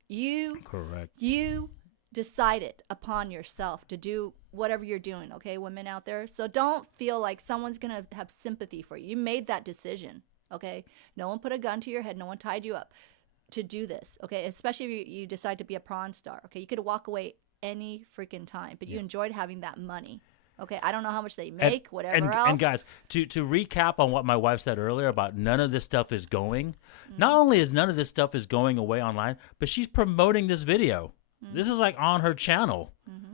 Correct. You decided upon yourself to do whatever you're doing, okay, women out there? So don't feel like someone's going to have sympathy for you. You made that decision, okay? No one put a gun to your head. No one tied you up. to do this, okay? Especially if you decide to be a prawn star, okay? You could walk away any freaking time, but you enjoyed having that money. Okay, I don't know how much they make, whatever else. And guys, to recap on what my wife said earlier about none of this stuff is going, not only is none of this stuff is going away online, but she's promoting this video. This is like on her channel,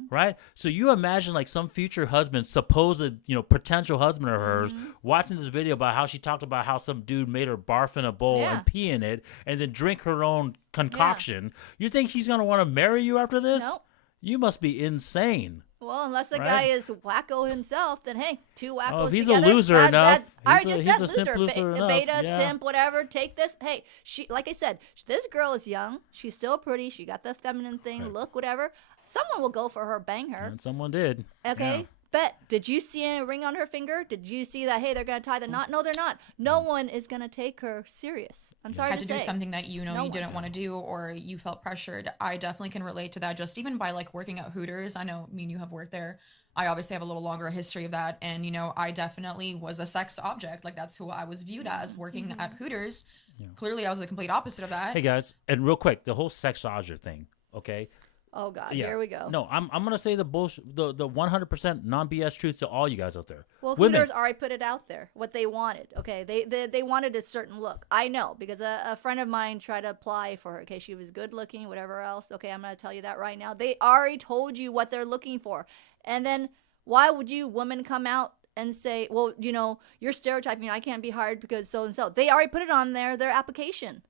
right? So you imagine like some future husband, supposed, potential husband of hers, watching this video about how she talked about how some dude made her barf in a bowl and pee in it and then drink her own concoction. You think he's going to want to marry you after this? Nope. You must be insane. Well, unless the guy is wacko himself, then hey, two wackos together. If he's a loser enough, I just said loser, beta, simp, whatever. Take this. Hey, like I said, this girl is young. She's still pretty. She got the feminine thing, look, whatever. Someone will go for her, bang her. And someone did. Okay. Yeah. But did you see a ring on her finger? Did you see that, hey, they're going to tie the knot? No, they're not. No one is going to take her serious. I'm sorry to say. Had to do something that you didn't want to do or you felt pressured. I definitely can relate to that, just even by like working at Hooters. I know me and you have worked there. I obviously have a little longer history of that. And, I definitely was a sex object. Like that's who I was viewed as working at Hooters. Yeah. Clearly, I was the complete opposite of that. Hey, guys. And real quick, the whole sex object thing, okay? Oh God, here we go. No, I'm gonna say the bullshit, the 100% non-BS truth to all you guys out there. Well, Hooters already put it out there what they wanted. Okay, they wanted a certain look. I know because a friend of mine tried to apply for her. Okay, she was good looking, whatever else. Okay, I'm gonna tell you that right now. They already told you what they're looking for, and then why would you women come out and say, well, you're stereotyping. I can't be hired because so and so. They already put it on their application.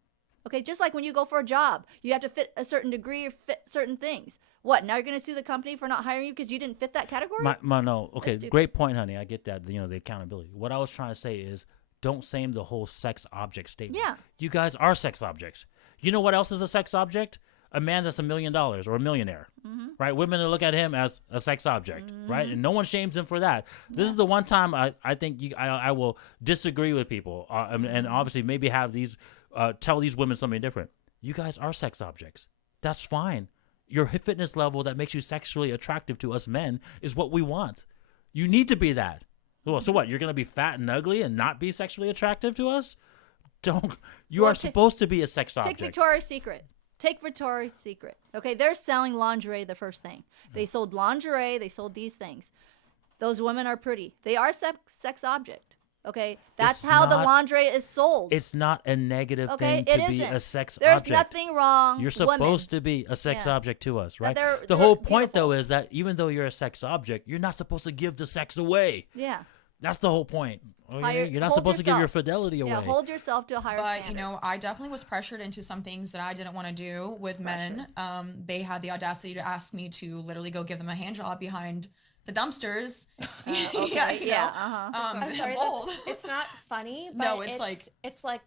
Okay, just like when you go for a job, you have to fit a certain degree or fit certain things. What, now you're going to sue the company for not hiring you because you didn't fit that category? No, okay, great point, honey. I get that, the accountability. What I was trying to say is don't say the whole sex object statement. Yeah. You guys are sex objects. You know what else is a sex object? A man that's $1 million or a millionaire, right? Women look at him as a sex object, right? And no one shames him for that. This is the one time I think I will disagree with people and obviously maybe have these tell these women something different. You guys are sex objects. That's fine. Your fitness level that makes you sexually attractive to us men is what we want. You need to be that. Well, so what? You're going to be fat and ugly and not be sexually attractive to us? You are supposed to be a sex object. Take Victoria's Secret. Okay, they're selling lingerie the first thing. They sold lingerie. They sold these things. Those women are pretty. They are sex object. Okay, that's how the lingerie is sold. It's not a negative thing to be a sex object. There's nothing wrong. You're supposed to be a sex object to us, right? The whole point, though, is that even though you're a sex object, you're not supposed to give the sex away. Yeah. That's the whole point. Okay? You're not supposed to give your fidelity away. Yeah, hold yourself to a higher standard. But, I definitely was pressured into some things that I didn't want to do with men. They had the audacity to ask me to literally go give them a hand job behind the dumpsters. Okay. I'm sorry, it's not funny, but no, it's like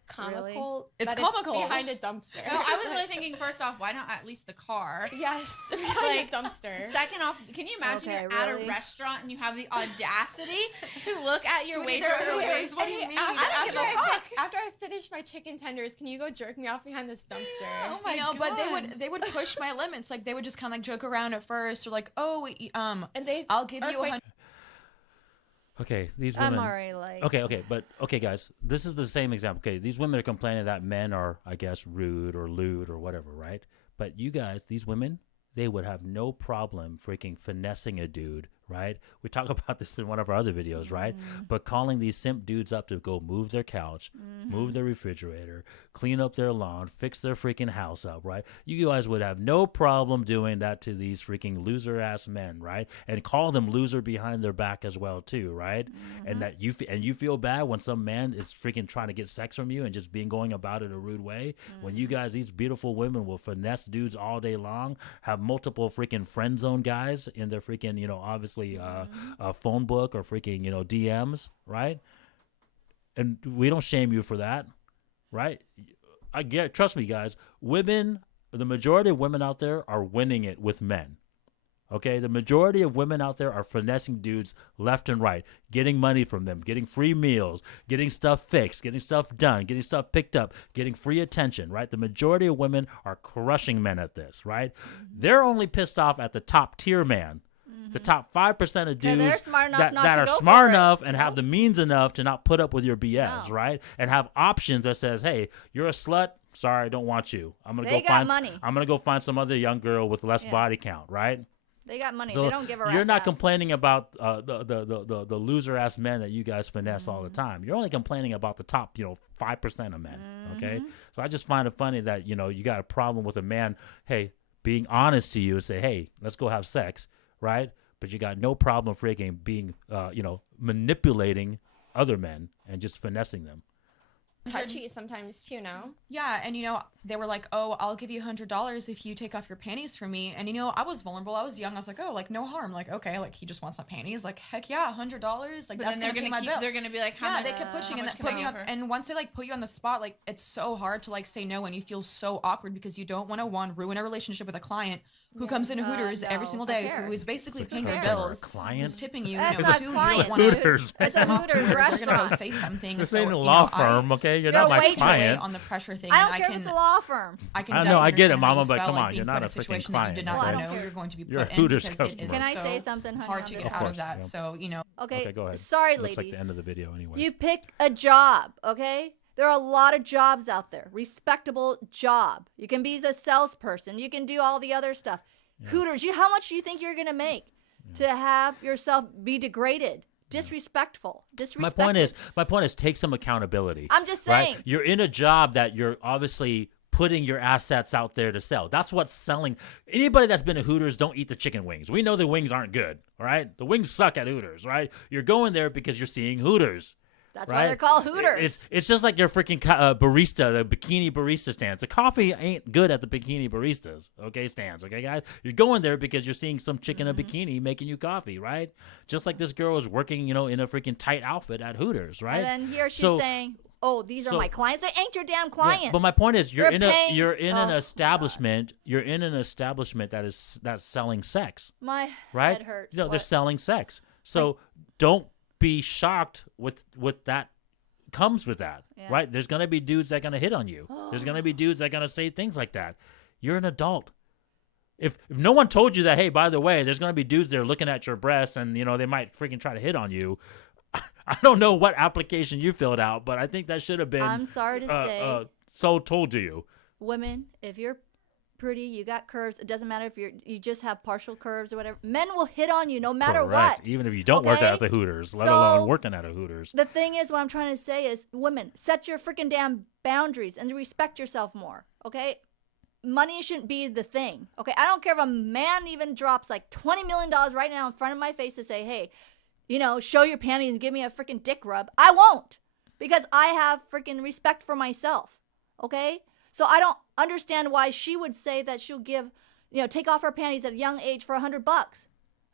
comical. Really? It's comical. It's behind a dumpster. No, I was really thinking, first off, why not at least the car? Yes, behind a dumpster. Second off, can you imagine you're at a restaurant and you have the audacity to look at your waiter or waitress? What do you mean? I don't give a fuck. After I finish my chicken tenders, can you go jerk me off behind this dumpster? Oh my God. But they would push my limits. Like they would just kind of like joke around at first, or like, and I'll give you 100. Okay, these women. I'm already like. Okay, guys, this is the same example. Okay, these women are complaining that men are, I guess, rude or lewd or whatever, right? But you guys, these women, they would have no problem freaking finessing a dude, right? We talk about this in one of our other videos, right? But calling these simp dudes up to go move their couch, move their refrigerator, clean up their lawn, fix their freaking house up, right? You guys would have no problem doing that to these freaking loser-ass men, right? And call them loser behind their back as well, too, right? And that you feel bad when some man is freaking trying to get sex from you and just going about it a rude way. When you guys, these beautiful women will finesse dudes all day long, have multiple freaking friend zone guys in their freaking, obviously phone book or freaking, DMs, right? And we don't shame you for that, right? Trust me, guys, the majority of women out there are winning it with men. Okay, the majority of women out there are finessing dudes left and right, getting money from them, getting free meals, getting stuff fixed, getting stuff done, getting stuff picked up, getting free attention, right? The majority of women are crushing men at this, right? They're only pissed off at the top tier man. The top 5% of dudes that are smart enough and have the means enough to not put up with your BS, right? And have options that says, hey, you're a slut, sorry, I don't want you. I'm gonna go find some other young girl with less body count, right? They got money. So they don't give a rat's you're not ass. complaining about the loser ass men that you guys finesse all the time. You're only complaining about the top 5% of men. Okay, so I just find it funny that you got a problem with a man, hey, being honest to you and say, hey, let's go have sex, right? But you got no problem freaking being manipulating other men and just finessing them. Touchy sometimes too, no? Yeah, and they were like, oh, I'll give you $100 if you take off your panties for me. And I was vulnerable, I was young, I was like, oh, like no harm, like okay, like he just wants my panties, like heck yeah, $100, like but that's then they're gonna be like, how much? They kept pushing and put me up, and once they like put you on the spot, like it's so hard to like say no, and you feel so awkward because you don't want to ruin a relationship with a client who comes into Hooters every single day, who is basically paying your bills, who's tipping you, That's too. Hooters. It's a Hooters restaurant. They're gonna go say something. This ain't a law firm, okay? You're not my client. On the pressure thing, I don't care if it's a law firm. I know, I get it, Mama, but come on, you're not a freaking client. You did not know you're going to be you're put a Hooters in customer. Can I say something, honey? Hard to get out of that. Yeah. So Okay, go ahead. Sorry, looks ladies. like the end of the video anyway. You pick a job, okay? There are a lot of jobs out there. Respectable job. You can be a salesperson. You can do all the other stuff. Yeah. Hooters, how much do you think you're going to make to have yourself be degraded? Disrespectful. My point is take some accountability. I'm just saying. Right? You're in a job that you're obviously putting your assets out there to sell. That's what's selling. Anybody that's been to Hooters, don't eat the chicken wings. We know the wings aren't good, all right? The wings suck at Hooters, right? You're going there because you're seeing Hooters. That's why they're called Hooters. It's just like your freaking barista, the bikini barista stands. The coffee ain't good at the bikini baristas, stands, okay, guys? You're going there because you're seeing some chick in a bikini making you coffee, right? Just like this girl is working, in a freaking tight outfit at Hooters, right? And then here she's saying, oh, these are my clients. They ain't your damn clients. Yeah, but my point is, you're in an establishment. You're in an establishment that's selling sex. My right? head hurts. They're selling sex. So don't be shocked with that comes with that, right? There's gonna be dudes that are gonna hit on you. There's gonna be dudes that are gonna say things like that. You're an adult. If no one told you that, hey, by the way, there's gonna be dudes there looking at your breasts and they might freaking try to hit on you. I don't know what application you filled out, but I think that should have been. I'm sorry to say, so told to you. Women, if you're pretty, you got curves. It doesn't matter if you just have partial curves or whatever. Men will hit on you no matter what. Even if you don't work at the Hooters, let alone working at a Hooters. The thing is, what I'm trying to say is, women, set your freaking damn boundaries and respect yourself more. Okay, money shouldn't be the thing. Okay, I don't care if a man even drops like $20 million right now in front of my face to say, hey, show your panties and give me a freaking dick rub. I won't, because I have freaking respect for myself. Okay. So I don't understand why she would say that she'll give, take off her panties at a young age for $100.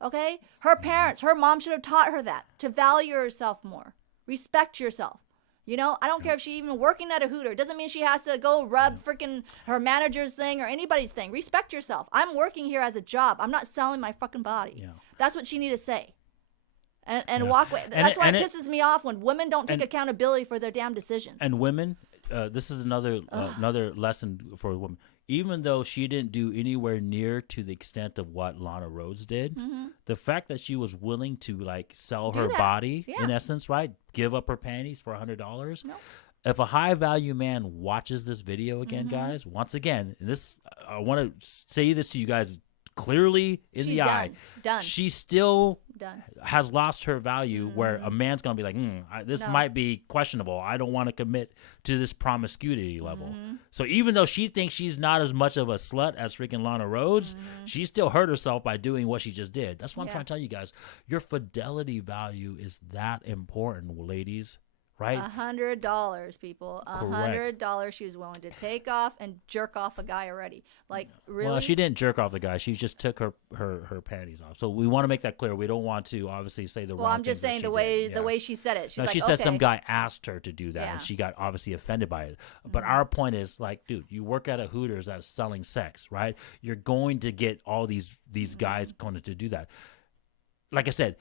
Okay? Her parents, her mom should have taught her that, to value herself more. Respect yourself. I don't care if she's even working at a Hooter. It doesn't mean she has to go rub freaking her manager's thing or anybody's thing. Respect yourself. I'm working here as a job. I'm not selling my fucking body. Yeah. That's what she need to say. And walk away. That's why it pisses me off when women don't take accountability for their damn decisions. And women, this is another lesson for a woman. Even though she didn't do anywhere near to the extent of what Lana Rhoades did, the fact that she was willing to sell her body, in essence, right? Give up her panties for $100. No. If a high value man watches this video again, guys, once again, I want to say this to you guys clearly in the eye. Done. She still has lost her value where a man's going to be like, this might be questionable. I don't want to commit to this promiscuity level. So even though she thinks she's not as much of a slut as freaking Lana Rhoades, she still hurt herself by doing what she just did. That's what I'm trying to tell you guys. Your fidelity value is that important, ladies. Right? $100, people. $100 she was willing to take off and jerk off a guy already. Really? Well, she didn't jerk off the guy. She just took her panties off. So we want to make that clear. We don't want to obviously say the wrong things. Well, I'm just saying the way she said it. She said some guy asked her to do that, and she got obviously offended by it. But our point is, dude, you work at a Hooters that's selling sex, right? You're going to get all these guys going to do that. Like I said,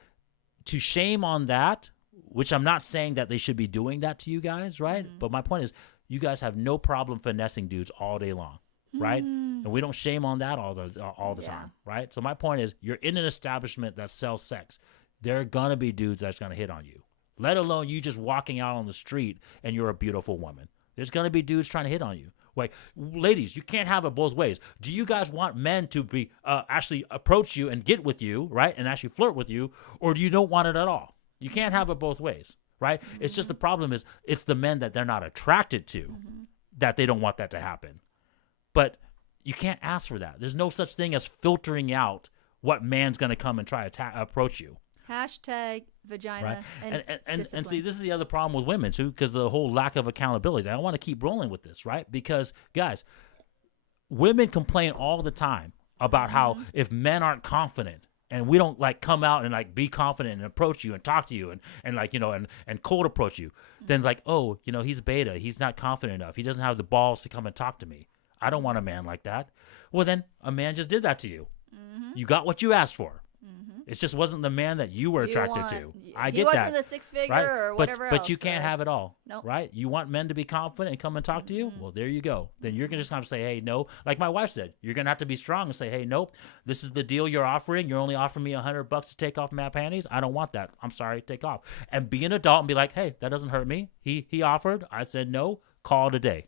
to shame on that, which I'm not saying that they should be doing that to you guys, right? But my point is, you guys have no problem finessing dudes all day long, right? And we don't shame on that all the time, right? So my point is, you're in an establishment that sells sex. There are gonna be dudes that's gonna hit on you. Let alone you just walking out on the street and you're a beautiful woman. There's gonna be dudes trying to hit on you. Like, ladies, you can't have it both ways. Do you guys want men to be actually approach you and get with you, right, and actually flirt with you, or do you don't want it at all? You can't have it both ways, right? Mm-hmm. It's just the problem is it's the men that they're not attracted to that they don't want that to happen. But you can't ask for that. There's no such thing as filtering out what man's going to come and try to approach you. Hashtag vagina and see, this is the other problem with women too, because the whole lack of accountability. I want to keep rolling with this, right? Because guys, women complain all the time about how if men aren't confident and we don't like come out and like be confident and approach you and talk to you and like, you know, and cold approach you, then like, oh, you know, he's beta, he's not confident enough, he doesn't have the balls to come and talk to me. I don't want a man like that. Well, then a man just did that to you. You got what you asked for. It just wasn't the man that you were attracted to. I get that. He wasn't the six-figure right? or whatever else. But you can't have it all, nope. right? You want men to be confident and come and talk to you? Well, there you go. Then you're going to just have to say, hey, no. Like my wife said, you're going to have to be strong and say, hey, nope, this is the deal you're offering. You're only offering me $100 to take off my panties. I don't want that. I'm sorry, take off. And be an adult and be like, hey, that doesn't hurt me. He offered. I said no. Call it a day.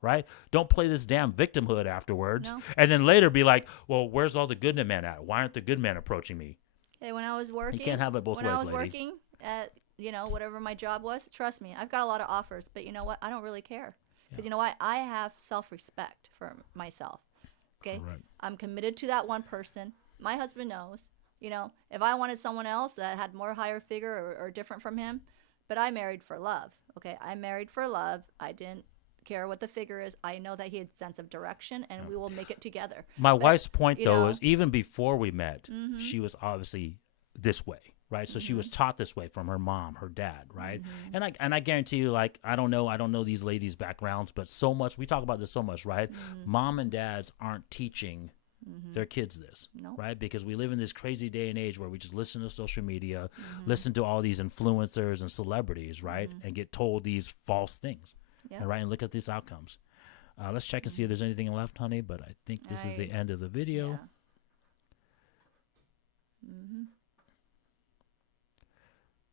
Right? Don't play this damn victimhood afterwards. No. And then later be like, well, where's all the good men at? Why aren't the good men approaching me? Hey, when I was working, you can't have it both ways, when I was lady. working at, you know, whatever my job was, trust me, I've got a lot of offers, but you know what? I don't really care. Because you know what? I have self-respect for myself. Okay? Right. I'm committed to that one person. My husband knows. You know, if I wanted someone else that had more higher figure or different from him, but I married for love. Okay? I married for love. I didn't care what the figure is. I know that he had sense of direction, and we will make it together. My wife's point, though, is even before we met, she was obviously this way, right? So she was taught this way from her mom, her dad, right? And I guarantee you, like, I don't know these ladies' backgrounds, but so much, we talk about this so much, right? Mom and dads aren't teaching their kids this, right? Because we live in this crazy day and age where we just listen to social media, listen to all these influencers and celebrities, right? And get told these false things. Yeah. Right, and look at these outcomes. Let's check and see if there's anything left, honey. But I think this is the end of the video. Yeah.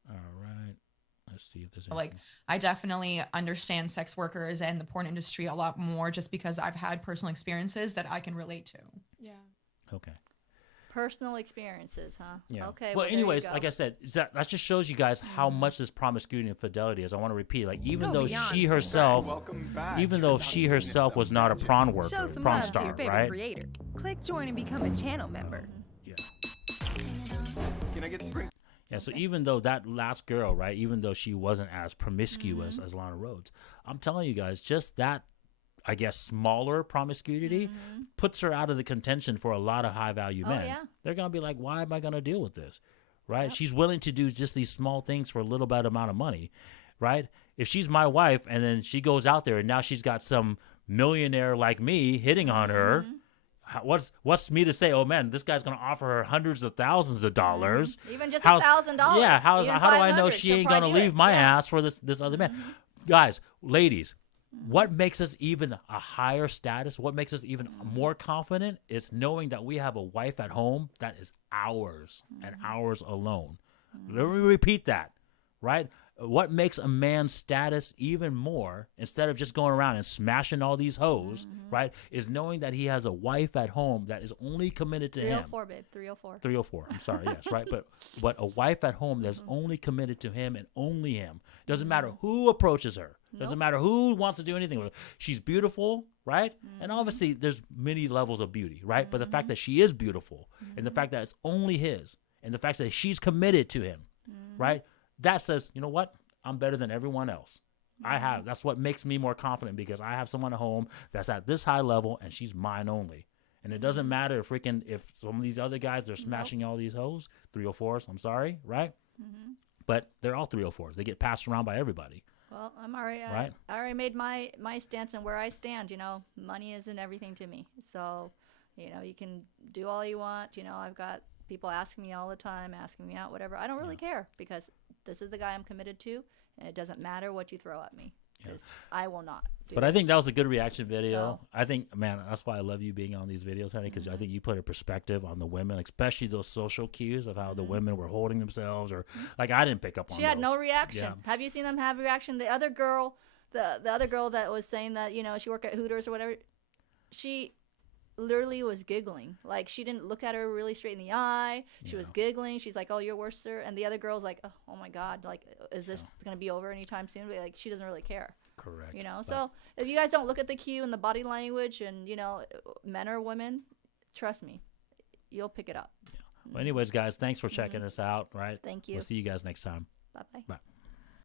All right. Let's see if there's anything. Like, I definitely understand sex workers and the porn industry a lot more just because I've had personal experiences that I can relate to. Yeah. Okay. Personal experiences, huh? Yeah. Okay. Well, anyways, like I said, that just shows you guys how much this promiscuity and fidelity is. I want to repeat, like, even though she herself was not a prawn worker, show some prawn love star, to your favorite right? creator. Click join and become a channel member. Yeah. Can I get spring? Yeah. So even though that last girl, right, even though she wasn't as promiscuous as Lana Rhoades, I'm telling you guys, just that, I guess, smaller promiscuity puts her out of the contention for a lot of high-value men. Yeah. They're going to be like, why am I going to deal with this, right? Yep. She's willing to do just these small things for a little bit amount of money, right? If she's my wife and then she goes out there and now she's got some millionaire like me hitting on her, what's me to say, oh, man, this guy's going to offer her hundreds of thousands of dollars. Even just $1,000. Yeah, how do I know she ain't going to leave my ass for this other man? Guys, ladies, what makes us even a higher status, what makes us even more confident is knowing that we have a wife at home that is ours and ours alone. Let me repeat that, right? What makes a man's status even more, instead of just going around and smashing all these hoes, right, is knowing that he has a wife at home that is only committed to him. 304, babe. 304. 304. I'm sorry. Yes, right. But a wife at home that's only committed to him and only him. Doesn't matter who approaches her. Doesn't matter who wants to do anything with her. She's beautiful, right? And obviously there's many levels of beauty, right? But the fact that she is beautiful and the fact that it's only his and the fact that she's committed to him, right? That says, you know what? I'm better than everyone else. That's what makes me more confident, because I have someone at home that's at this high level and she's mine only. And it doesn't matter if some of these other guys, they're smashing all these hoes, 304s, I'm sorry, right? But they're all 304s. They get passed around by everybody. Well, I'm already, I already made my stance on where I stand. You know, money isn't everything to me. So, you know, you can do all you want. You know, I've got people asking me all the time, asking me out, whatever. I don't really care, because this is the guy I'm committed to, and it doesn't matter what you throw at me. I will not do But it. I think that was a good reaction video. So, I think, man, that's why I love you being on these videos, honey, because I think you put a perspective on the women, especially those social cues of how the women were holding themselves, or like I didn't pick up on. She had no reaction. Yeah. Have you seen them have reaction? The other girl the other girl that was saying that, you know, she worked at Hooters or whatever, she literally was giggling. Like, she didn't look at her really straight in the eye. She was giggling. She's like, oh, you're worse, sir. And the other girl's like, oh my God, like, is this going to be over anytime soon? But, like, she doesn't really care. Correct. You know, so if you guys don't look at the cue and the body language and, you know, men or women, trust me, you'll pick it up. Yeah. Well, anyways, guys, thanks for checking us out, right? Thank you. We'll see you guys next time. Bye-bye. Bye.